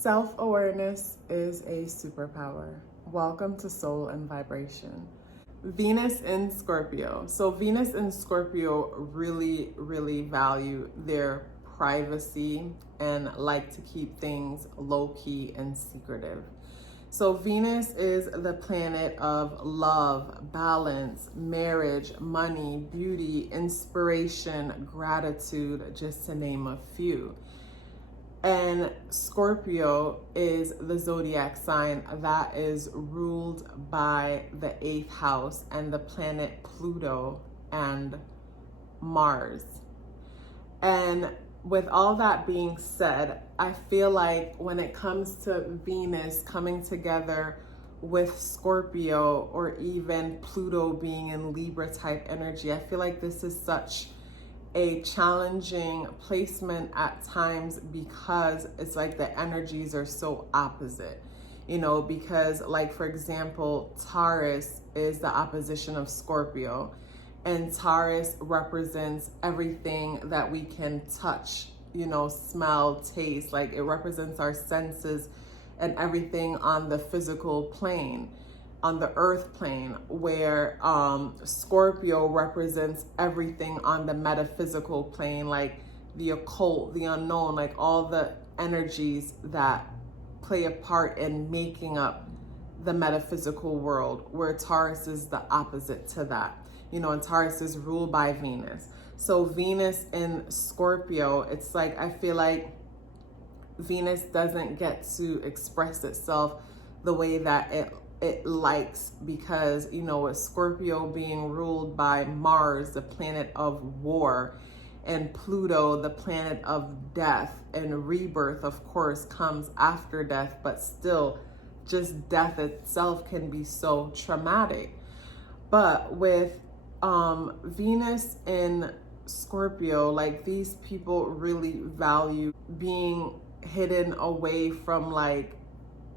Self-awareness is a superpower. Welcome to Soul and Vibration. Venus in Scorpio. So Venus in Scorpio really value their privacy and like to keep things low-key and secretive. So Venus is the planet of love, balance, marriage, money, beauty, inspiration, gratitude, just to name a few. And Scorpio is the zodiac sign that is ruled by the 8th house and the planet Pluto and Mars. And with all that being said, I feel like when it comes to Venus coming together with Scorpio or even Pluto being in Libra type energy, I feel like this is such a challenging placement at times because it's like the energies are so opposite, because like, for example, Taurus is the opposition of Scorpio, and Taurus represents everything that we can touch, smell, taste, like it represents our senses and everything on the physical plane, on the earth plane, where Scorpio represents everything on the metaphysical plane, like the occult, the unknown, like all the energies that play a part in making up the metaphysical world, where Taurus is the opposite to that, and Taurus is ruled by Venus. So Venus in Scorpio, it's like, I feel like Venus doesn't get to express itself the way that it likes, because with Scorpio being ruled by Mars, the planet of war, and Pluto, the planet of death and rebirth, of course, comes after death, but still just death itself can be so traumatic. But with Venus in Scorpio, like, these people really value being hidden away from like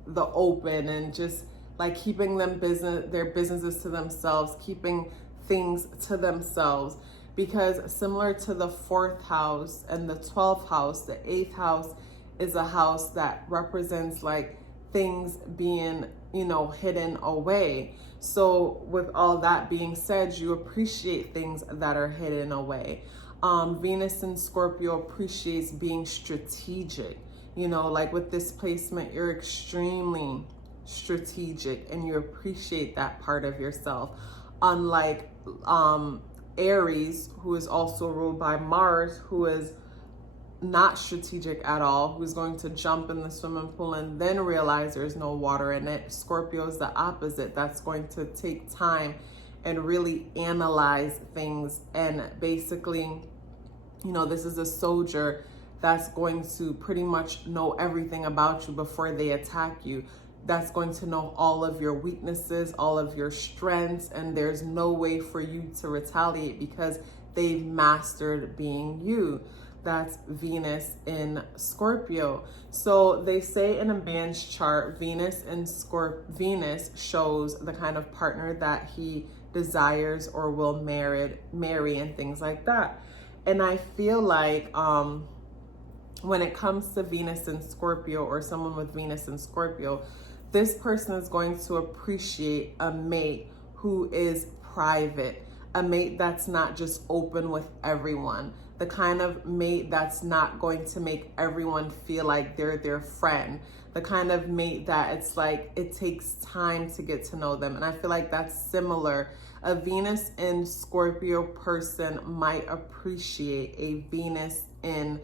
the open, and just like keeping their businesses to themselves, keeping things to themselves, because similar to the 4th house and the 12th house, the 8th house is a house that represents like things being, hidden away. So with all that being said, you appreciate things that are hidden away. Venus in Scorpio appreciates being strategic. Like with this placement, you're extremely strategic and you appreciate that part of yourself. Unlike Aries, who is also ruled by Mars, who is not strategic at all, who's going to jump in the swimming pool and then realize there's no water in it. Scorpio is the opposite. That's going to take time and really analyze things, and basically, this is a soldier that's going to pretty much know everything about you before they attack you. That's going to know all of your weaknesses, all of your strengths, and there's no way for you to retaliate because they've mastered being you. That's Venus in Scorpio. So they say in a man's chart, Venus shows the kind of partner that he desires or will marry and things like that. And I feel like when it comes to Venus in Scorpio, or someone with Venus in Scorpio, this person is going to appreciate a mate who is private, a mate that's not just open with everyone, the kind of mate that's not going to make everyone feel like they're their friend, the kind of mate that it's like it takes time to get to know them. And I feel like that's similar. A Venus in Scorpio person might appreciate a Venus in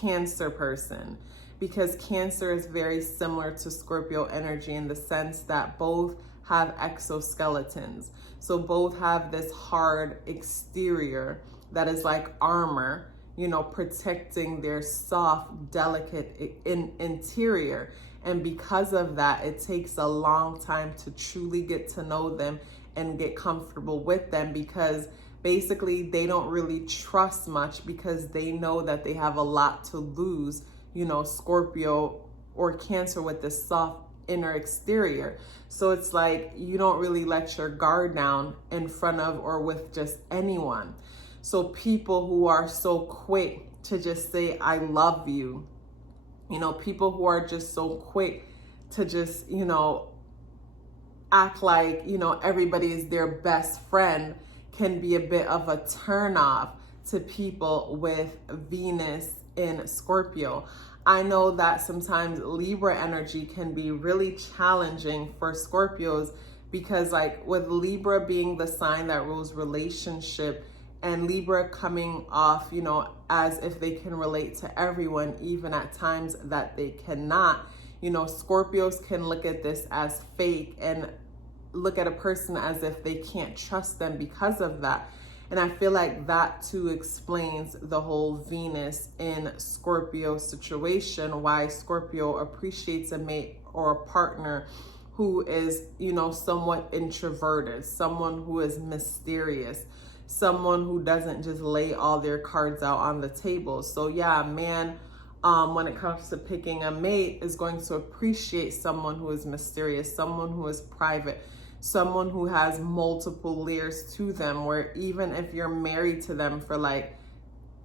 Cancer person, because Cancer is very similar to Scorpio energy in the sense that both have exoskeletons. So both have this hard exterior that is like armor, protecting their soft, delicate interior. And because of that, it takes a long time to truly get to know them and get comfortable with them, because basically they don't really trust much, because they know that they have a lot to lose, Scorpio or Cancer with this soft inner exterior. So it's like you don't really let your guard down in front of or with just anyone. So people who are so quick to just say, I love you, You know, people who are just so quick to just, you know, act like, you know, everybody is their best friend can be a bit of a turnoff to people with Venus in Scorpio. I know that sometimes Libra energy can be really challenging for Scorpios because, like, with Libra being the sign that rules relationship and Libra coming off, you know, as if they can relate to everyone, even at times that they cannot, you know, Scorpios can look at this as fake and look at a person as if they can't trust them because of that. And I feel like that too explains the whole Venus in Scorpio situation, why Scorpio appreciates a mate or a partner who is, you know, somewhat introverted, someone who is mysterious, someone who doesn't just lay all their cards out on the table. So yeah, man, when it comes to picking a mate, is going to appreciate someone who is mysterious, someone who is private, someone who has multiple layers to them, where even if you're married to them for like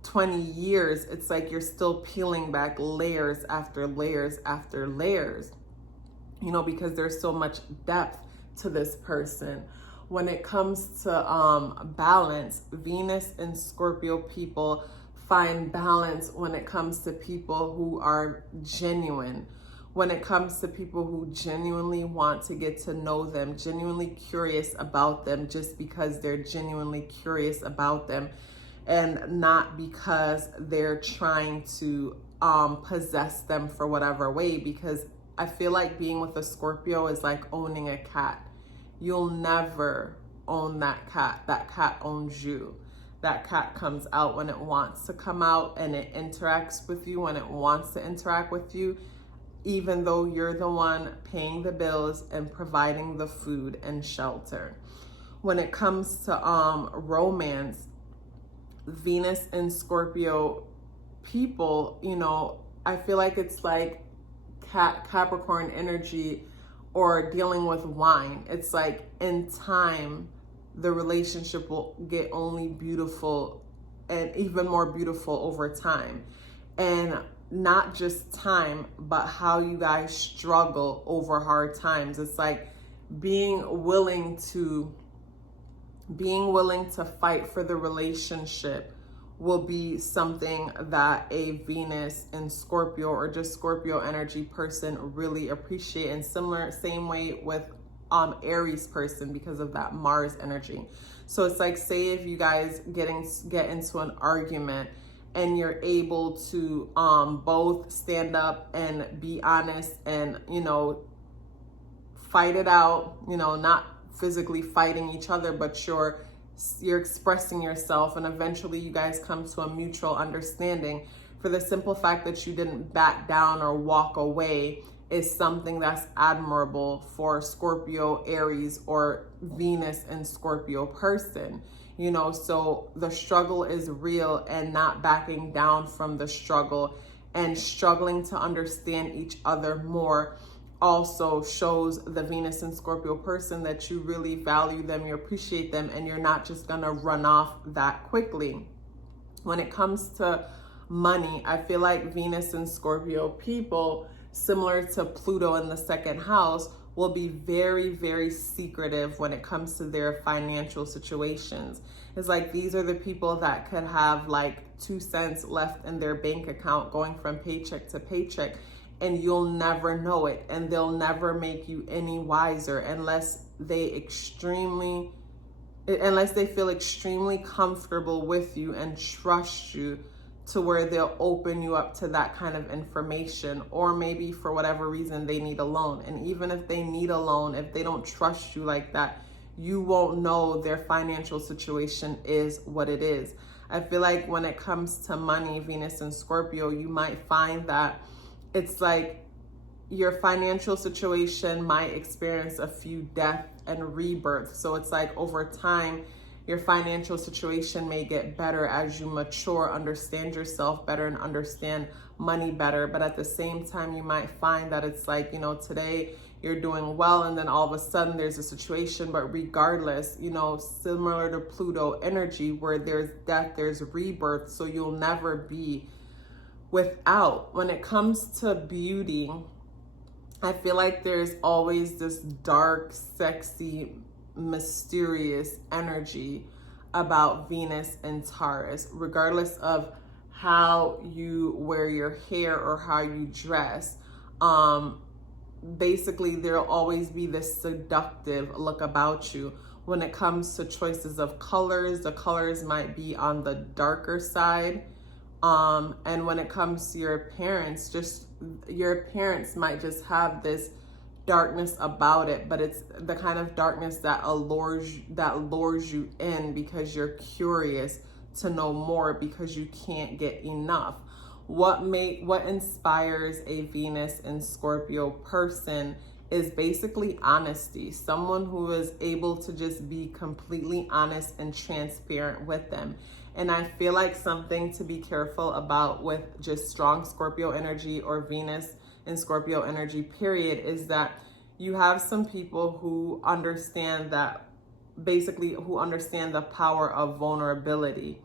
20 years, it's like you're still peeling back layers after layers after layers, you know, because there's so much depth to this person. When it comes to balance, Venus and Scorpio people find balance when it comes to people who are genuine, when it comes to people who genuinely want to get to know them, genuinely curious about them just because they're genuinely curious about them and not because they're trying to possess them for whatever way. Because I feel like being with a Scorpio is like owning a cat. You'll never own that cat. That cat owns you. That cat comes out when it wants to come out, and it interacts with you when it wants to interact with you, even though you're the one paying the bills and providing the food and shelter. When it comes to romance, Venus and Scorpio people, you know, I feel like it's like Capricorn energy or dealing with wine. It's like in time, the relationship will get only beautiful and even more beautiful over time. And not just time, but how you guys struggle over hard times. It's like being willing to fight for the relationship will be something that a Venus in Scorpio or just Scorpio energy person really appreciate. And same way with Aries person because of that Mars energy. So it's like, say if you guys get into an argument and you're able to both stand up and be honest and, you know, fight it out, you know, not physically fighting each other, but you're expressing yourself, and eventually you guys come to a mutual understanding. For the simple fact that you didn't back down or walk away is something that's admirable for Scorpio, Aries, or Venus and Scorpio person. You know, so the struggle is real, and not backing down from the struggle and struggling to understand each other more also shows the Venus and Scorpio person that you really value them, you appreciate them, and you're not just gonna run off that quickly. When it comes to money, I feel like Venus and Scorpio people, similar to Pluto in the second house, will be very, very secretive when it comes to their financial situations. It's like these are the people that could have like 2 cents left in their bank account going from paycheck to paycheck, and you'll never know it, and they'll never make you any wiser unless they feel extremely comfortable with you and trust you to where they'll open you up to that kind of information. Or maybe for whatever reason they need a loan, and even if they need a loan, if they don't trust you like that, you won't know their financial situation is what it is. I feel like when it comes to money, Venus and Scorpio, you might find that it's like your financial situation might experience a few death and rebirth. So it's like over time, your financial situation may get better as you mature, understand yourself better, and understand money better. But at the same time, you might find that it's like, you know, today you're doing well, and then all of a sudden there's a situation. But regardless, you know, similar to Pluto energy, where there's death, there's rebirth. So you'll never be when it comes to beauty, I feel like there's always this dark, sexy, mysterious energy about Venus and Taurus, regardless of how you wear your hair or how you dress. Basically, there'll always be this seductive look about you. When it comes to choices of colors, the colors might be on the darker side. And when it comes to your appearance, just your appearance might just have this darkness about it, but it's the kind of darkness that lures you in because you're curious to know more, because you can't get enough. What inspires a Venus in Scorpio person is basically honesty. Someone who is able to just be completely honest and transparent with them. And I feel like something to be careful about with just strong Scorpio energy or Venus in Scorpio energy period is that you have some people who understand the power of vulnerability,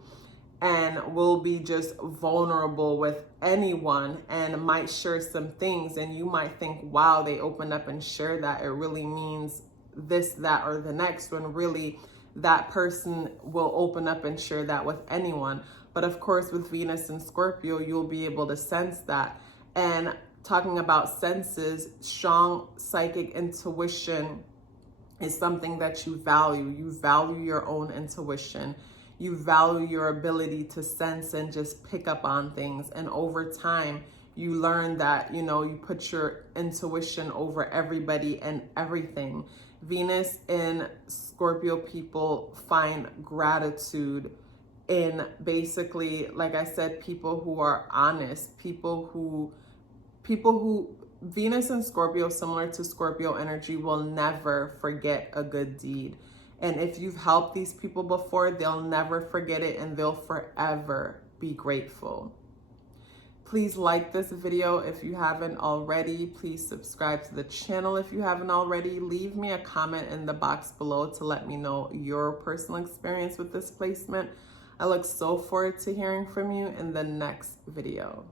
and will be just vulnerable with anyone and might share some things, and you might think, wow, they opened up and shared that, it really means this, that, or the next, when really that person will open up and share that with anyone. But of course, with Venus and Scorpio, you'll be able to sense that. And talking about senses, strong psychic intuition is something that you value. You value your own intuition. You value your ability to sense and just pick up on things. And over time, you learn that, you put your intuition over everybody and everything. Venus in Scorpio people find gratitude in basically, like I said, people who are honest, people who Venus and Scorpio, similar to Scorpio energy, will never forget a good deed. And if you've helped these people before, they'll never forget it, and they'll forever be grateful. Please like this video if you haven't already. Please subscribe to the channel if you haven't already. Leave me a comment in the box below to let me know your personal experience with this placement. I look so forward to hearing from you in the next video.